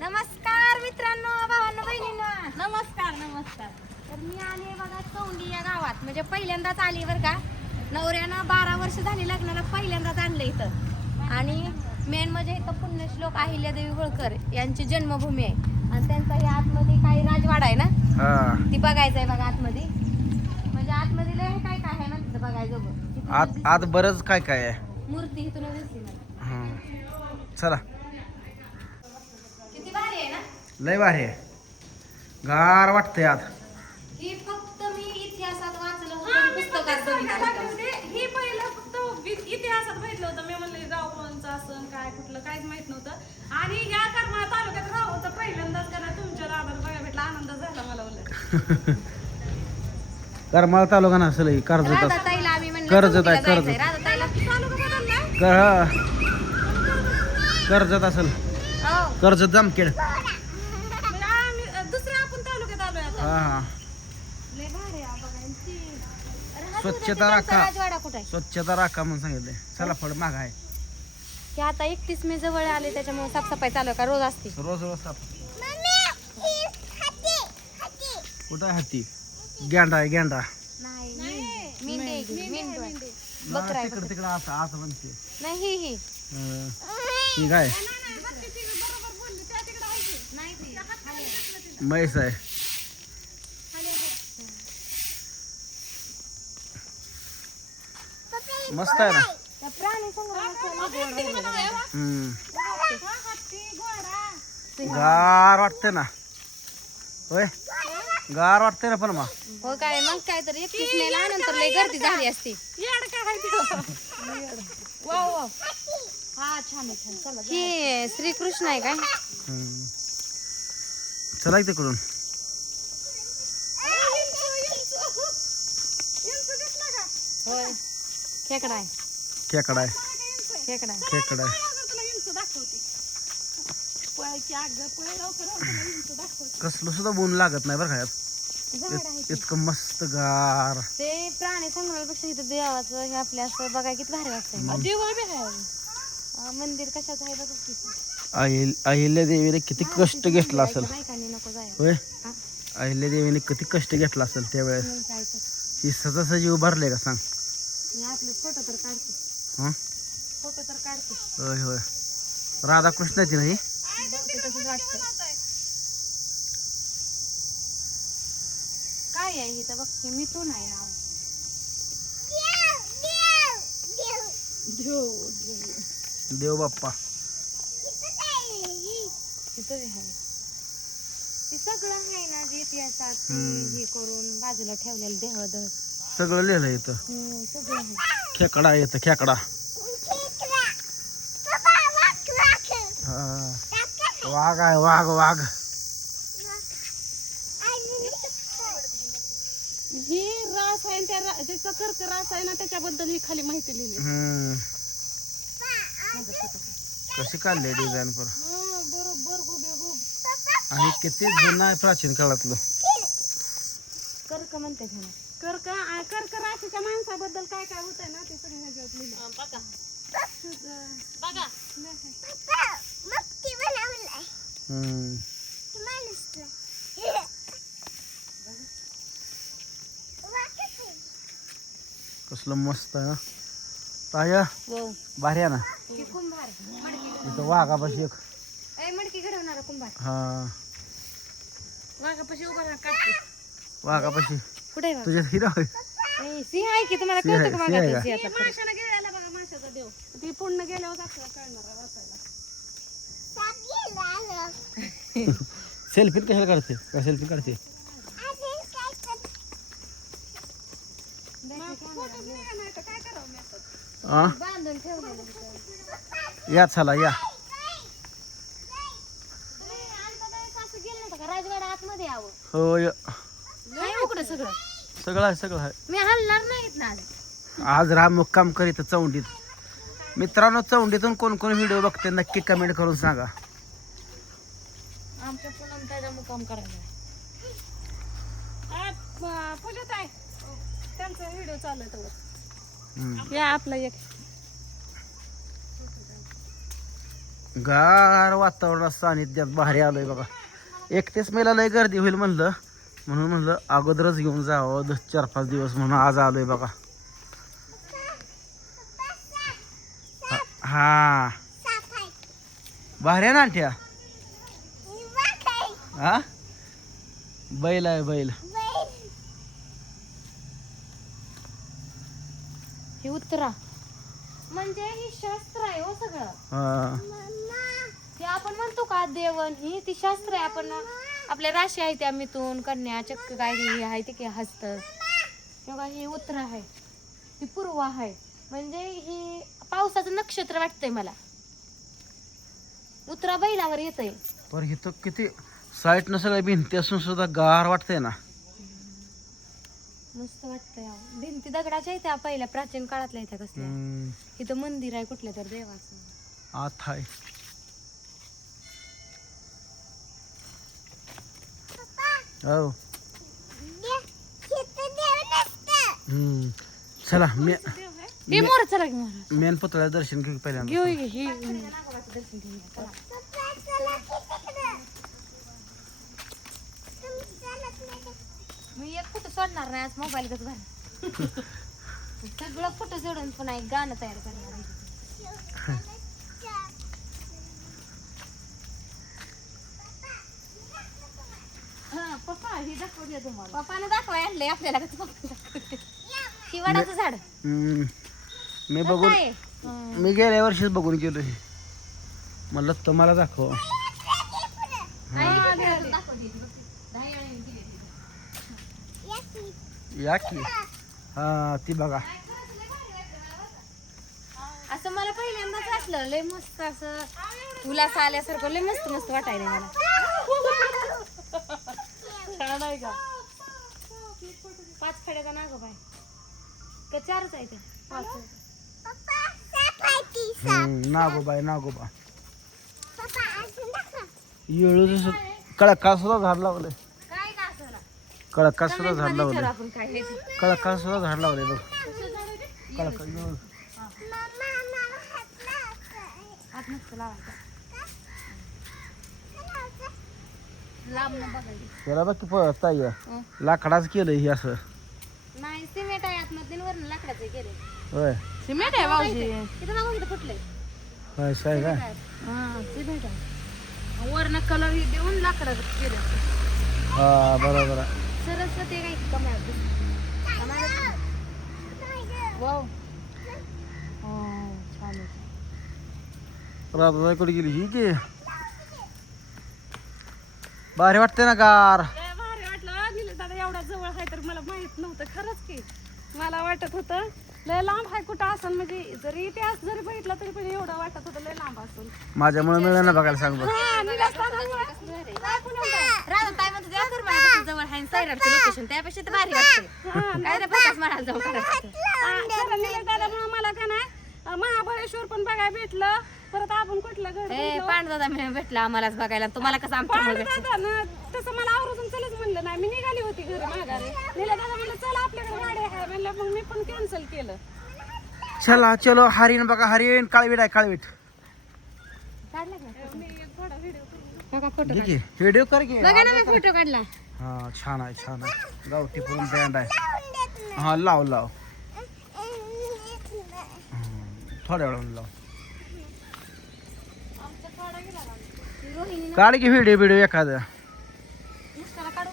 नमस्कार मित्रांनो, भावांनो, बहिणींनो. नमस्कार नमस्कार. तर मी आले बघा चौंडी या गावात, म्हणजे पहिल्यांदाच आली बरं का. नवऱ्यानं 12 वर्ष झाली लग्नाला, पहिल्यांदाच आणलं इथं. आणि मेन म्हणजे इथं पुण्यश्लोक अहिल्यादेवी होळकर यांची जन्मभूमी आहे. आणि त्यांचा हे आतमध्ये काही राजवाडा आहे ना, ती बघायचं आहे बघा आतमध्ये. म्हणजे आतमध्ये लय काय काय आहे ना तिथं बघायचं बघ. आत बरंच काय काय आहे. मूर्ती इथून दिसली मला. चला, किती भारी आहे ना. लय भारी आहे, गार वाटतंय आत. ही फक्त मी इतिहासात वाचलं होतं, पुस्तकात बघितलं. ही पहिलं फक्त इतिहासात बघितलं होतं. मी म्हणले गाव कोणचं असं काय कुठलं काहीच माहित नव्हतं. आणि या करमाळा तालुक्यात गाव होतं पहिल्यांदाच. का तुमच्या राधाला बघायला भेटला, आनंद झाला मला. बोलले करमाळा तालुका नसेल, कर्जत राधाताईला आम्ही म्हणलं कर्जत चौकीला आहे, कर्जत. जायचंय. राधाताईला तालुका बदललाय. कर्जत असेल, हो. कर्जत जामखेड. म्हणजे आम्ही दुसऱ्या आपण तालुक्यात आलोय आता. हा, लय भारी आहे बघा. आणि ती स्वच्छता राखा. राजवाडा कुठे आहे? स्वच्छता राखा म्हणून सांगितलंय. चला फळ माग आहे. की आता 31 मे जवळ आले, त्याच्यामुळे साफसफाई चालू आहे का रोज असते. रोज रोज साफ. कुठं आहे हाती? गेंडा आहे, गेंडा. नाही मेंढी बकरा आहे. तिकडे तिकडे असं असं म्हणते. नाही ही ठीक आहे, बरोबर बोलली. त्या तिकडे आहे की. नाही ती खाली आहे. म्हैस आहे. मस्त आहे ना. त्या प्राणी संग्रहालयात गार वाटते ना. होय, गार वाटते ना. पण मग हो काय, मग काय तर 31 मे ला नंतर लय गर्दी झाली असती. येड काय आहे ते? Wow wow. हा छान आहे, छान. चला, ही श्रीकृष्ण आहे काय? चला की तिकडून. होय, खेकडा आहे. खेकडा आहे, खेकडा आहे. खेकडा आहे. कसलं सुद्धा ऊन लागत नाही बरं का यात. झाड आहे. इतकं मस्त गार. ते प्राणी संग्रहालयापेक्षा इथं देवाचं हे आपल्या असं बघाय किती भारी वाटतंय. देवळ बी आहे. मंदिर कशाचं आहे बघा की. अहिल्या देवीने किती कष्ट घेतला असेल. बायकांनी नको जायला. होय, हा? अहिल्या देवीने किती कष्ट घेतला असेल त्यावेळेस. मग काय तर. ही सहजासहजी उभारले का सांग. मी आपले फोटो तर काढते. हं? फोटो तर काढते. होय होय, राधाकृष्णाची नाही. बघते तसंच वाटतं. काय आहे इथं बघ, हे मिथून आहे नाव. देव बाप्पा. तिथं बी आहे. ते सगळं आहे ना जे इतिहासात ते हे करून बाजूला ठेवलेलं देह सगळं लिहिलं इथं. सगळं आहे. खेकडा येतं, खेकडा. हा. वाघ आहे, वाघ वाघ. ही रास आहे. त्याचा कर्क रास आहे ना, त्याच्याबद्दल ही खाली माहिती लिहिली. कशी काढली डिझाईन पर. बरोबर आणि किती जुनं आहे, प्राचीन काळातलं. कर्क म्हणते ह्याला. कर्क राशीच्या माणसाबद्दल काय काय होतंय ना, ते सगळं ह्याच्यात लिहिलं. हम्म. कसलं मस्त आहे ना ताया. भारी आहे ना. हे कुंभार मडकी. इथं वाघापाशी एक. मडकी घडवणारा कुंभार. हा, वाघापाशी उभा राहा, काढते. वाघापाशी कुठे आहे तुझ्या हिरा होय. बाबा? सिंह आहे की, तुम्हाला सिंह कळतं का आहे, सिंह आहे बघा का? सिंहाचा फरक? माशाला गेल्याला बघा, माशाचा देव. ती पूर्ण गेल्यावर आपल्याला कळणार आहे वाचायला. सेल्फी कशाला काढते? का सेल्फी काढते? फोटोच निघा नाही तर काय करावं मी आता? हा, बांधून ठेवलेलं. या चला या. असं गेलं नव्हतं का राजवाडा आतमध्ये यावं? होय, नाही उघडं सगळं. सगळं आहे, सगळं आहे. मी हलणार नाहीत ना आज. आज राम मुक्काम करीत चौंडीत. मित्रांनो, चौंडीतून कोण कोण व्हिडिओ बघते नक्की कमेंट करून सांगा. आमच्या पूनम त्याचा मुक्काम करायला. पूजत आहे, त्यांचा व्हिडिओ चालू आहे तेवढं. हम्म. या आपला एक गार वातावरणात सानिध्यात भारी आलोय बघा. 31 मेला लय गर्दी होईल म्हणलं, म्हणून म्हणलं अगोदरच घेऊन जावं 4-5 दिवस, म्हणून आज आलोय बघा. हा भारी आहे ना आंट्या. हा बैल आहे बैल. हे उतरा म्हणजे ही शास्त्र आहे हो सगळं. हा ते आपण म्हणतो का देवन, ही ती शास्त्र आहे. आपण आपल्या राशी आहे त्या मिथून कन्या चक्क काय हे आहे ते की हस्त किंवा ही उत्तरा आहे, ही पूर्व आहे. म्हणजे ही पावसाचं नक्षत्र वाटतंय मला. उत्तरा बैलावर येतंय. पर इथं किती साईटनं सगळ्या भिंती असून सुद्धा गार वाटतंय ना. मस्त वाटतंय अहो. भिंती दगडाच्या आहेत त्या पहिल्या प्राचीन काळातल्या इथं कसल्या. इथं मंदिर आहे कुठल्या तर देवाचं. आत आहे. हो चला हे मोर चला की मोर. मेन पुतळ्याचं दर्शन घेऊ पहिल्यांदा. घेऊ घे ही दर्शन घेऊया. मी एक फोटो सोडणार नाही आज, मोबाईल कसं घाल. सगळं फोटो सोडून पुन्हा एक गाणं तयार करणार आहे. पप्पानं दाखवाय आणलंय आपल्याला ही वडाचं झाड. मी बघून काय? मी गेल्या वर्षीच बघून गेलो हे. म्हणलं तुम्हाला दाखव. या की हा ती बघा. असं मला पहिल्यांदाच वाटलं लय मस्त, असं उल्हास आल्यासारखं लय मस्त मस्त वाटायला मला. का 5 खड्याचा नागो बाय का 4च आहे ते? 5. नागोबा नागोबा येळू कळका सुद्धा झाड लावलंय. काय का असं ना कळका सुद्धा झाड लावलंय. आपण काय हे ते. कळका सुद्धा झाड लावलंय बघ. कळका हात मस्त लावायचा. लांब न बघायची. त्याला बघ की ताई लाकडाच केलंय हे असं. नाही सिमेंट आहे आतमध्ये, वरून लाकडाचे केले. होय सिमेंट आहे भाऊजी. इथं बघा इथं फुटलंय. होय साहेब काय हा सिमेंट आहे. वरनं कलर ही देऊन लाकडाचं केलं. हा बरोबर आहे. सरस्वती काही कमी वाव छान आहे. राधा कुठे गेली ही की भारी वाटते ना गार. लय भारी वाटलं. निलेश दादा एवढा जवळ आहे तर मला माहित नव्हतं खरंच की. मला वाटत होतं लय लांब आहे कुठं असेल, म्हणजे जरी इतिहास जरी बघितला तरी पण एवढं वाटत होतं लय लांब असेल. माझ्यामुळे मिळलं ना बघायला सांग बघ. काय म्हणतो त्या धर्माच्या जवळ आहे सायराडचं लोकेशन, त्यापेक्षा तर भारी वाटतं. काय रे प्रकाश महाराज जाऊन करायचं. निलेश दादा मला का नाही महाबळेश्वर पण बघायला भेटलं. परत आपण कुठलं घर पांडदादा भेटला आम्हालाच बघायला. तुम्हाला कसं आमच्या तसं मला आवरून चलच म्हणलं नाही. मी निघाली होती घरी माघारी. निलेश दादा म्हणलं चला आपल्याकडे गाडी आहे म्हणलं, मग मी पण कॅन्सल केलं. चला चलो हरिण बघा हरिण. काळवीट आहे काळवीट. व्हिडिओ कर की. बघा ना मी फोटो काढला. हा छान आहे छान आहे. गावठी पूर्ण ब्रँड आहे. हा लाव लाव थोड्या वेळानं लाव. काढ की व्हिडिओ व्हिडिओ एखादा. काढू.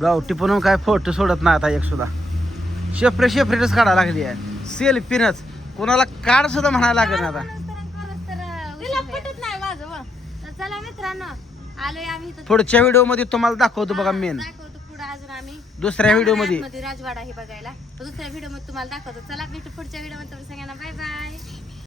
गावठी पण काय फोटो सोडत नाही आता एक सुद्धा. शेपरेटच काढायला लागली आहे. सेल्फीनच कोणाला काढ सुद्धा म्हणायला लागेल आता. तिला पटत नाही माझं. तर चला मित्रांनो आलोय आम्ही इथं. पुढच्या व्हिडिओ मध्ये तुम्हाला दाखवतो बघा मेन. दाखवतो पुढे अजून आम्ही दुसऱ्या व्हिडिओ मध्ये राजवाडा हे बघायला. दुसऱ्या व्हिडिओ मध्ये तुम्हाला दाखवतो. चला भेटू पुढच्या व्हिडिओ मध्ये. सगळ्यांना बाय बाय.